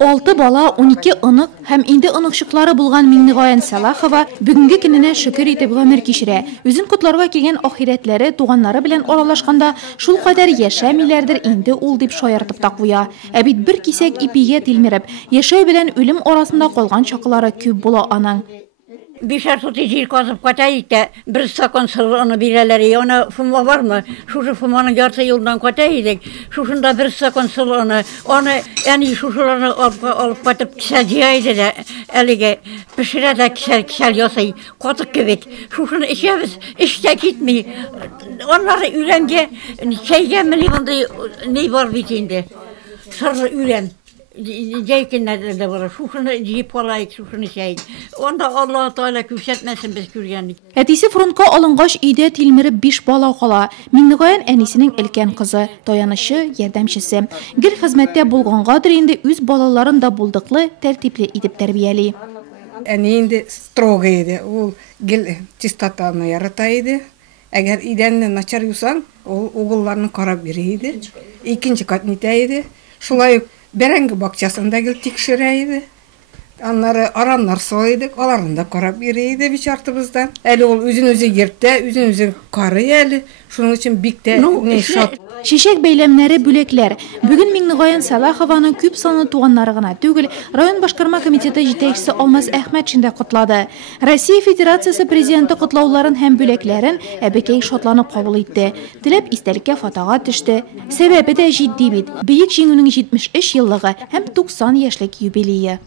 6 бала, 12 ынық һәм инде ынықшыклары булган Миңнегаян Салахова бүгенге көненә шөкер итеп гомер кичерә. Үзен котларга килгән ахирәтләре, туганнары белән аралашканда шул кадәр яшәмиләрдер инде ул дип шаяртып та куя. Ә бит бер кисәк ипигә тилмереп, яшәү белән үлем арасында калган чаклары күп була аның. Бишар суты жир казып катайда, bir стакан сырыны бирәләр. Аны фума бармы? Шушы фуманың ярты елдан катайдык. Шушында bir стакан сырыны, аны яни шушыларны алып катып кисәҗәйдә дә, әлегә пешерә дә кисәл ясый, катык кебек. Шушыны эчәбез, эштә китми. Аннары үләнгә, чәйгә миллиондай ни бар бит инде. Сыры үлән. Ceykinlerde var. Şuşunu yiyip olayık, şuşunu şey. Onda Allah Teala küçültmesin biz görgənlik. Әтисе фронтка алынгач өйдә тилмереп 5 бала кала. Миңнегаян әнисенең өлкән кызы, таянышы, ярдәмчесе. Гел хезмәттә булгангадыр инде үз балаларын да булдыклы, тәртипле итеп тәрбияли. Әни инде строго иде. Ул гел чистотаны ярата иде. Әгәр идәнне начар юсаң, ул угылларны карап бирә иде. Икенче кат нитә иде. Шулай Бәрәңге бакчасында гел тикшерә иде. Аннары араннар сойдык, аларны да карап бирә иде бичартыбыздан. Әле ул үзен-үзе йөртә, үзен-үзе карый әле. Шуның өчен бик тә шат. Шишек бәйләмнәре бүләкләр. Бүген Миңнегаян Салахованың күп саны туганнары гына түгел, район башкарма комитеты җитәкчесе Алмаз Әхмәтшин дә котлады. Россия Федерациясе президенты котлауларын һәм бүләкләрен әбекәй шатланып кабул итте. Теләп истәлеккә фотога төште. Сәбәбе дә җитди бит. Бөек җиңүнең 73 еллыгы һәм 90 яшьлек юбилее.